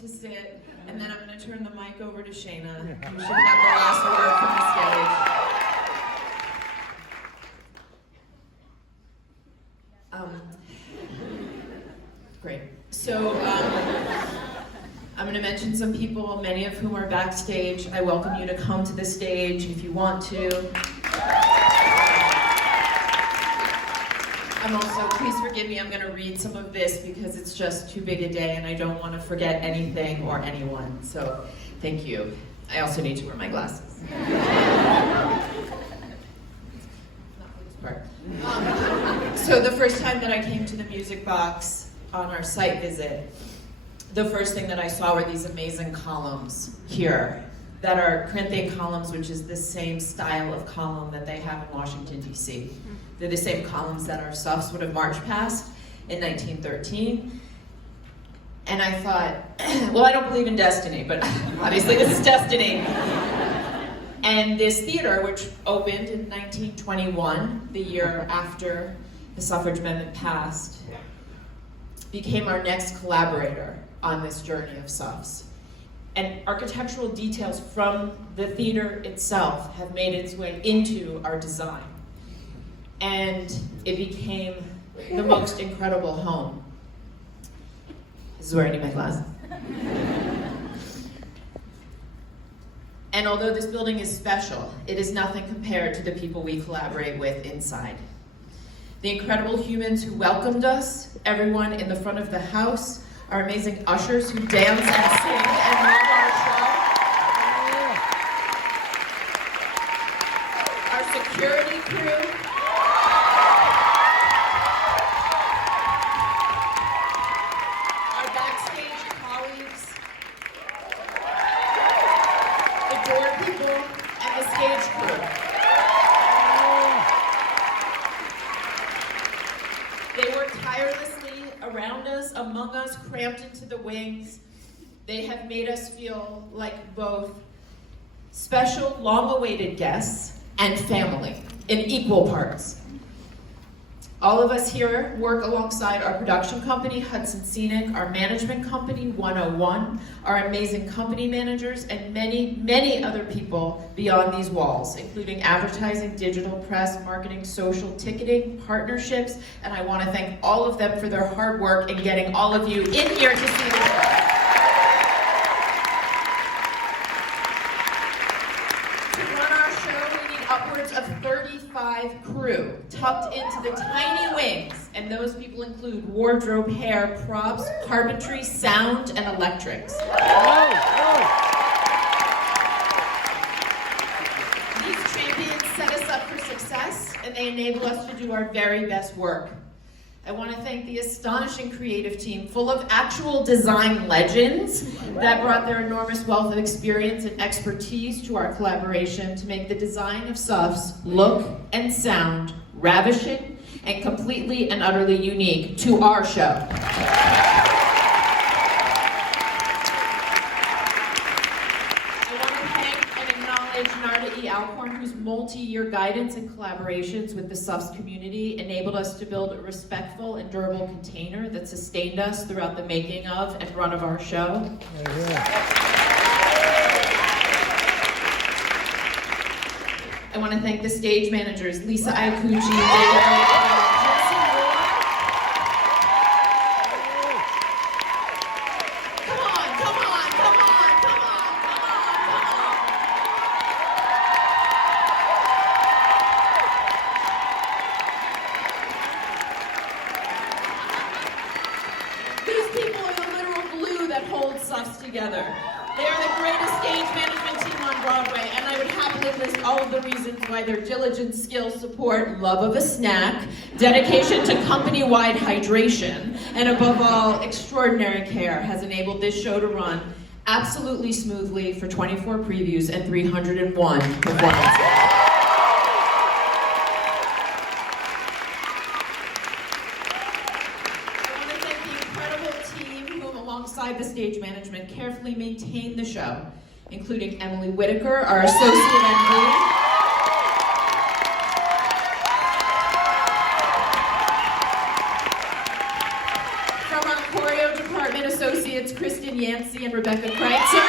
To sit, and then I'm going to turn the mic over to Shaina, who should have the last word from the stage. Great. So I'm going to mention some people, many of whom are backstage. I welcome you to come to the stage if you want to. I'm also, please forgive me, I'm going to read some of this because it's just too big a day and I don't want to forget anything or anyone. So, thank you. I also need to wear my glasses. So the first time that I came to the Music Box on our site visit, the first thing that I saw were these amazing columns here that are Corinthian columns, which is the same style of column that they have in Washington, D.C. They're the same columns that our SUFFS would have marched past in 1913. And I thought, well, I don't believe in destiny, but obviously this is destiny. And this theater, which opened in 1921, the year after the suffrage amendment passed, became our next collaborator on this journey of SUFFS. And architectural details from the theater itself have made its way into our design. And it became the most incredible home. This is where I need my glasses. And although this building is special, it is nothing compared to the people we collaborate with inside. The incredible humans who welcomed us, everyone in the front of the house, our amazing ushers who dance and sing and love our show, our security crew, among us, cramped into the wings. They have made us feel like both special, long-awaited guests and family in equal parts. All of us here work alongside our production company, Hudson Scenic, our management company, 101, our amazing company managers, and many, many other people beyond these walls, including advertising, digital press, marketing, social, ticketing, partnerships, and I want to thank all of them for their hard work in getting all of you in here to see this. Upwards of 35 crew tucked into the tiny wings, and those people include wardrobe, hair, props, carpentry, sound, and electrics. These champions set us up for success and they enable us to do our very best work. I want to thank the astonishing creative team, full of actual design legends, that brought their enormous wealth of experience and expertise to our collaboration to make the design of SUFFS look and sound ravishing and completely and utterly unique to our show. Alcorn, whose multi-year guidance and collaborations with the SUFFS community enabled us to build a respectful and durable container that sustained us throughout the making of and run of our show. I want to thank the stage managers, Lisa Iacucci, together. They are the greatest stage management team on Broadway, and I would happily list all of the reasons why their diligence, skill, support, love of a snack, dedication to company-wide hydration, and above all, extraordinary care has enabled this show to run absolutely smoothly for 24 previews and 301 performances. Alongside the stage management, carefully maintain the show, including Emily Whitaker, our associate MD, from our choreo department associates Kristen Yancey and Rebecca Kreitzer,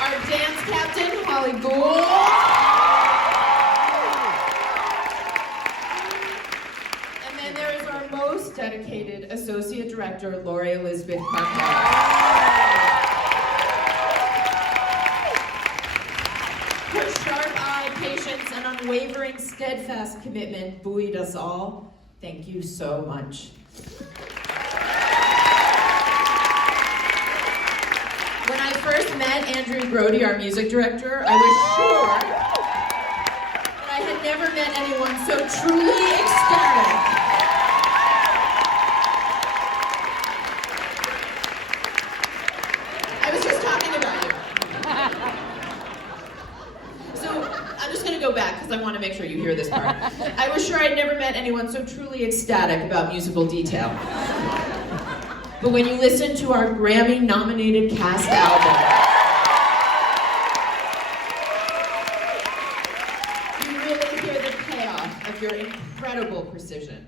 our dance captain Holly Gould, most dedicated Associate Director, Lori Elizabeth Parker. Her sharp eye, patience, and unwavering, steadfast commitment buoyed us all. Thank you so much. When I first met Andrew Brody, our music director, I was sure that I had never met anyone so truly ecstatic. Because I want to make sure you hear this part. I was sure I'd never met anyone so truly ecstatic about musical detail. But when you listen to our Grammy-nominated cast album, you really hear the payoff of your incredible precision.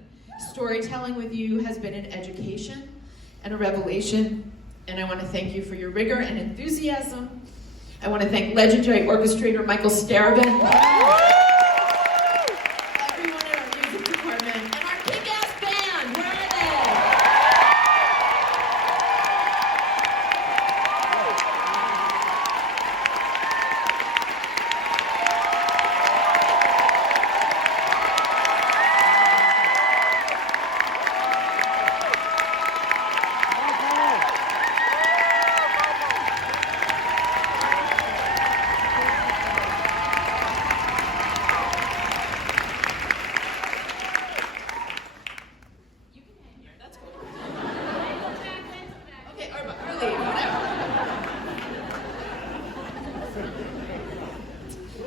Storytelling with you has been an education and a revelation, and I want to thank you for your rigor and enthusiasm. I want to thank legendary orchestrator Michael Starobin, everyone in our music department, and our kick-ass band. Where are they?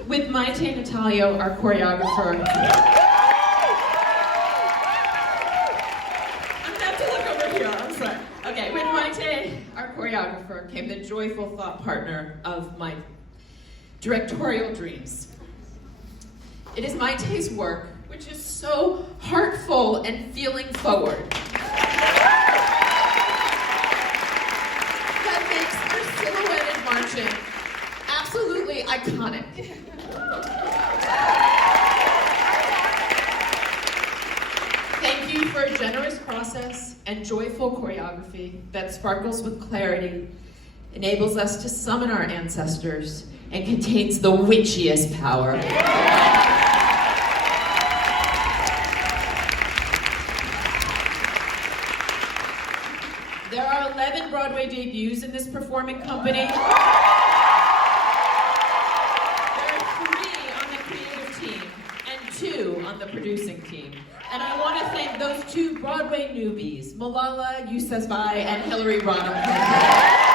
With Maite Natalio, our choreographer. I'm gonna have to look over here, I'm sorry. Okay, with Maite, our choreographer, came the joyful thought partner of my directorial dreams. It is Maite's work, which is so heartful and feeling forward, that makes our silhouetted marching absolutely iconic. Thank you for a generous process and joyful choreography that sparkles with clarity, enables us to summon our ancestors, and contains the witchiest power. There are 11 Broadway debuts in this performing company. There are new on the producing team. And I want to thank those two Broadway newbies, Malala Yousafzai and Hillary Rodham Clinton.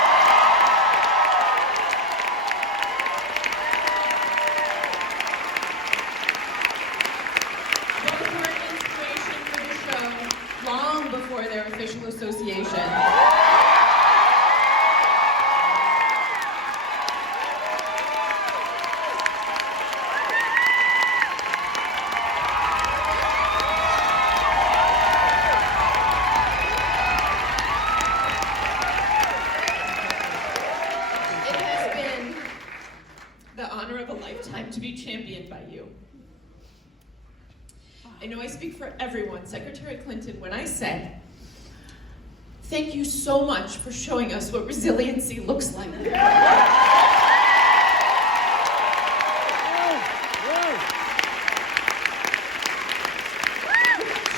Before their official association. It has been the honor of a lifetime to be championed by you. I know I speak for everyone, Secretary Clinton, when I say, thank you so much for showing us what resiliency looks like. You have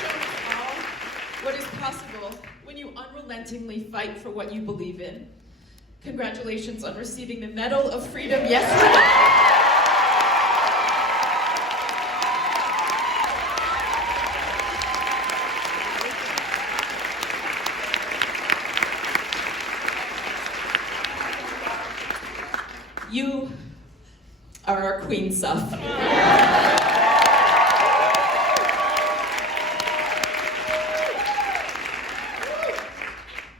shown us all what is possible when you unrelentingly fight for what you believe in. Congratulations on receiving the Medal of Freedom yesterday. You are our Queen Suff.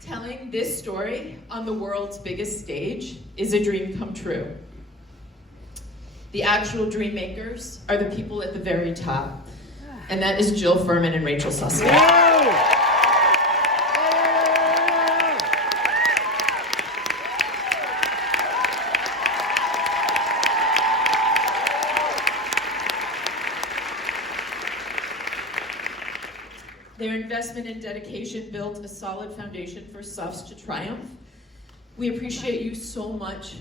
Telling this story on the world's biggest stage is a dream come true. The actual dream makers are the people at the very top, and that is Jill Furman and Rachel Sussman. Their investment and dedication built a solid foundation for SUFFS to triumph. We appreciate you so much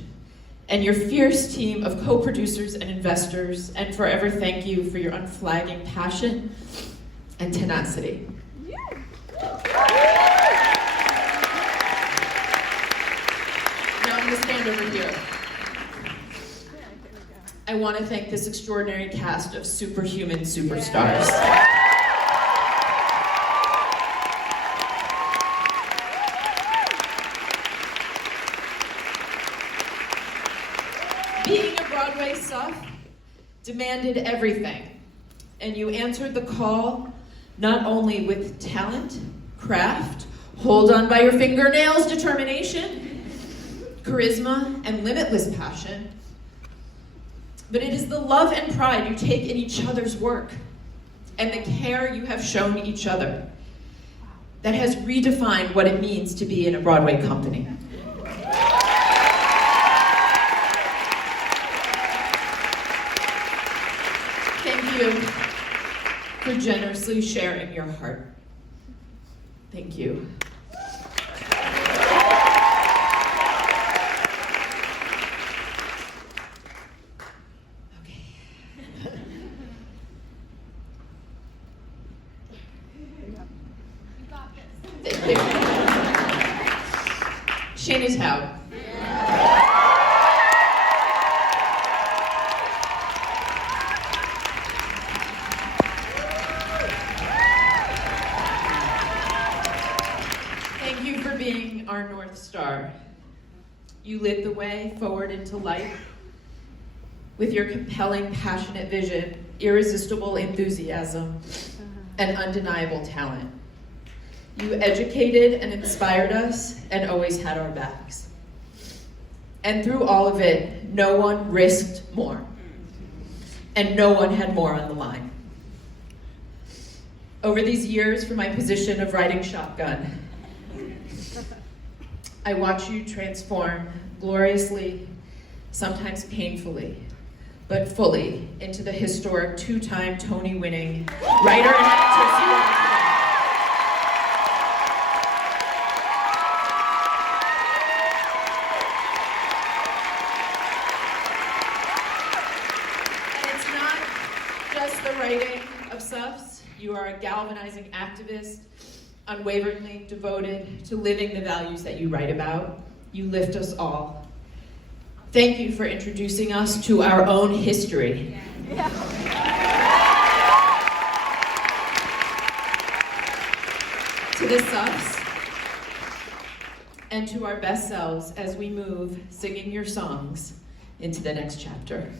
and your fierce team of co-producers and investors, and forever thank you for your unflagging passion and tenacity. Now I'm going to stand over here. I want to thank this extraordinary cast of superhuman superstars. Being a Broadway SUFF demanded everything, and you answered the call not only with talent, craft, hold on by your fingernails, determination, charisma, and limitless passion, but it is the love and pride you take in each other's work and the care you have shown each other that has redefined what it means to be in a Broadway company. Thank you for generously sharing your heart. Thank you. Okay. You got this. Thank you. Shaina Taub. Thank you for being our North Star. You lit the way forward into life with your compelling, passionate vision, irresistible enthusiasm, and undeniable talent. You educated and inspired us and always had our backs. And through all of it, no one risked more. And no one had more on the line. Over these years, from my position of riding shotgun, I watch you transform gloriously, sometimes painfully, but fully into the historic two-time Tony-winning writer and actress you are today. And it's not just the writing of SUFFS. You are a galvanizing activist, unwaveringly devoted to living the values that you write about. You lift us all. Thank you for introducing us to our own history. the SUFFS and to our best selves as we move singing your songs into the next chapter.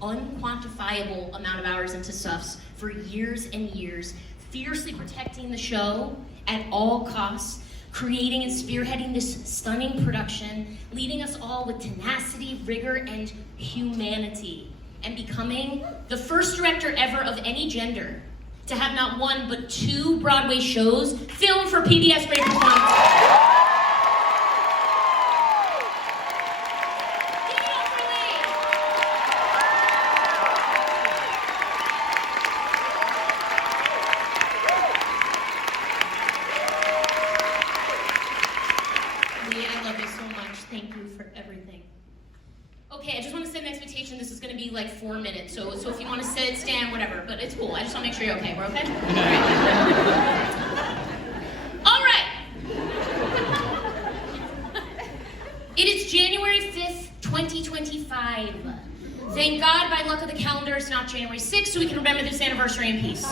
Unquantifiable amount of hours into SUFFS for years and years, fiercely protecting the show at all costs, creating and spearheading this stunning production, leading us all with tenacity, rigor, and humanity, and becoming the first director ever of any gender to have not one but 2 Broadway shows filmed for PBS Great Performance. This is going to be like 4 minutes, so if you want to sit, stand, whatever, but it's cool. I just want to make sure you're okay. We're okay? All right. It is January 5th, 2025. Thank God, by luck of the calendar, it's not January 6th, so we can remember this anniversary in peace.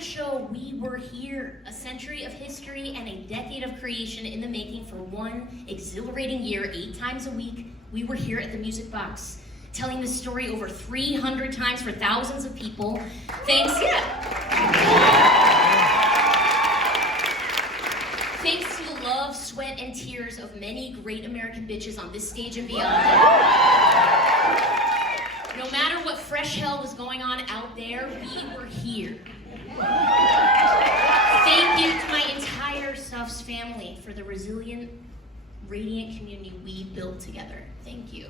Show we were here, a century of history and a decade of creation in the making for one exhilarating year, 8 times a week. We were here at the Music Box, telling this story over 300 times for thousands of people. Thanks to the love, sweat, and tears of many great American bitches on this stage and beyond. No matter what fresh hell was going on out there, we were here. Thank you to my entire SUFFS family for the resilient, radiant community we built together. Thank you.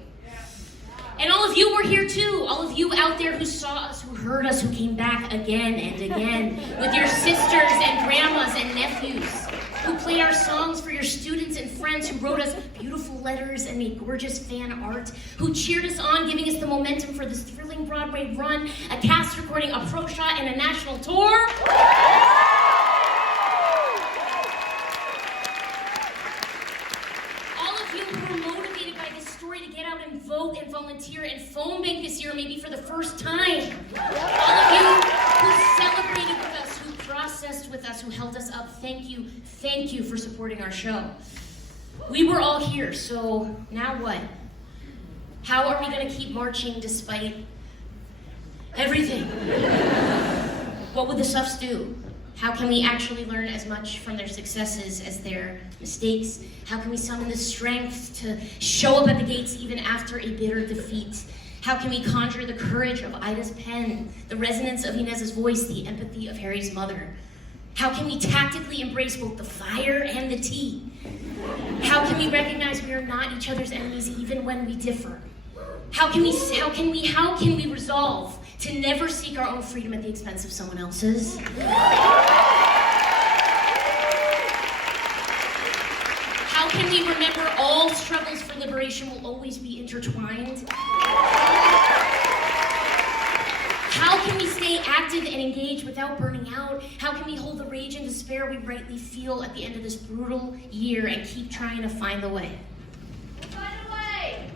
And all of you were here too. All of you out there who saw us, who heard us, who came back again and again with your sisters and grandmas and nephews, who played our songs for your students and friends, who wrote us beautiful letters and made gorgeous fan art, who cheered us on, giving us the momentum for this thrilling Broadway run, a cast recording, a pro shot, and a national tour. All of you who were motivated by this story to get out and vote and volunteer and phone bank this year, maybe for the first time. All of you who celebrated with us, who processed with us, who held us up. Thank you for supporting our show. We were all here, so now what? How are we going to keep marching despite everything? What would the SUFFS do? How can we actually learn as much from their successes as their mistakes? How can we summon the strength to show up at the gates even after a bitter defeat? How can we conjure the courage of Ida's pen, the resonance of Inez's voice, the empathy of Harry's mother? How can we tactically embrace both the fire and the tea? How can we recognize we are not each other's enemies even when we differ? How can we resolve to never seek our own freedom at the expense of someone else's? How can we remember all struggles for liberation will always be intertwined? How can we stay active and engaged without burning out? How can we hold the rage and despair we rightly feel at the end of this brutal year and keep trying to find the way? We'll find a way!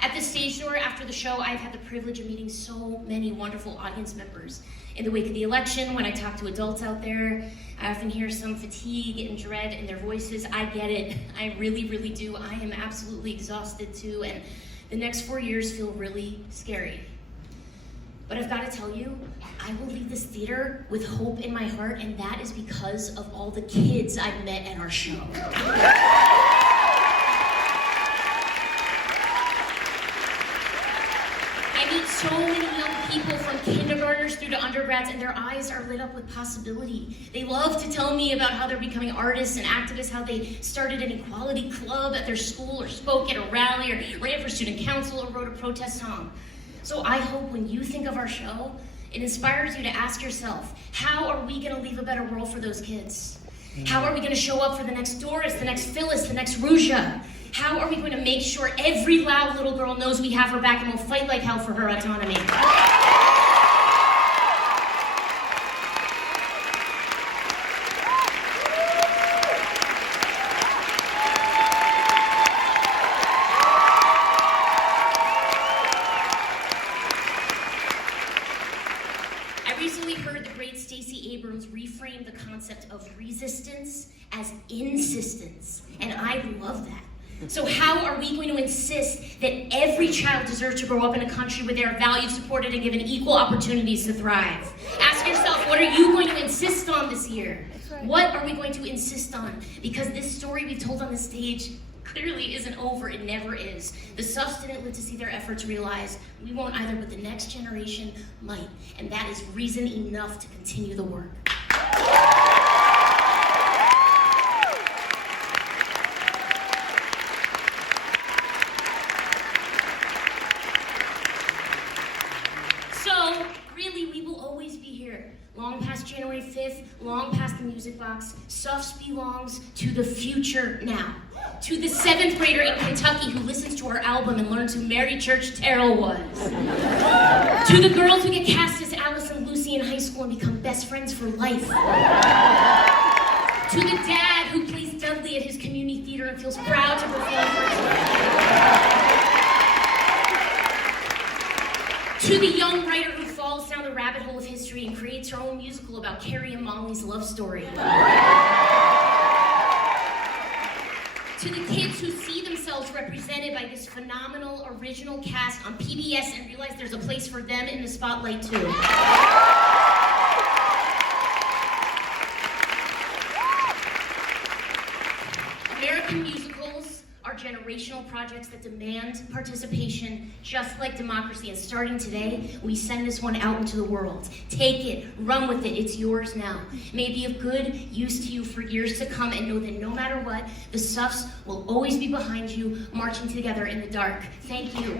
At the stage door after the show, I've had the privilege of meeting so many wonderful audience members. In the wake of the election, when I talk to adults out there, I often hear some fatigue and dread in their voices. I get it. I really, really do. I am absolutely exhausted too, and the next 4 years feel really scary. But I've got to tell you, I will leave this theater with hope in my heart, and that is because of all the kids I've met at our show. I meet so many young people from kindergartners through to undergrads, and their eyes are lit up with possibility. They love to tell me about how they're becoming artists and activists, how they started an equality club at their school, or spoke at a rally, or ran for student council, or wrote a protest song. So I hope when you think of our show, it inspires you to ask yourself, how are we gonna leave a better world for those kids? How are we gonna show up for the next Doris, the next Phyllis, the next Ruja? How are we going to make sure every loud little girl knows we have her back and will fight like hell for her autonomy? I recently heard the great Stacey Abrams reframe the concept of resistance as insistence, and I love that. So how are we going to insist that every child deserves to grow up in a country where they are valued, supported, and given equal opportunities to thrive? Ask yourself, what are you going to insist on this year? What are we going to insist on? Because this story we told on the stage clearly isn't over, it never is. The SUFFS didn't live to see their efforts realized. We won't either, but the next generation might. And that is reason enough to continue the work. So, really, we will always be here. Long past January 5th, long past the music box. SUFFS belongs to the future now. To the 7th grader in Kentucky who listens to our album and learns who Mary Church Terrell was. To the girls who get cast as Alice and Lucy in high school and become best friends for life. To the dad who plays Dudley at his community theater and feels proud to perform for his wife. To the young writer who falls down the rabbit hole of history and creates her own musical about Carrie and Molly's love story. To the kids who see themselves represented by this phenomenal original cast on PBS and realize there's a place for them in the spotlight too. American musicals are generational projects that demand participation, just like democracy. And starting today, we send this one out into the world. Take it, run with it, it's yours now. May it be of good use to you for years to come, and know that no matter what, the SUFFS will always be behind you, marching together in the dark. Thank you.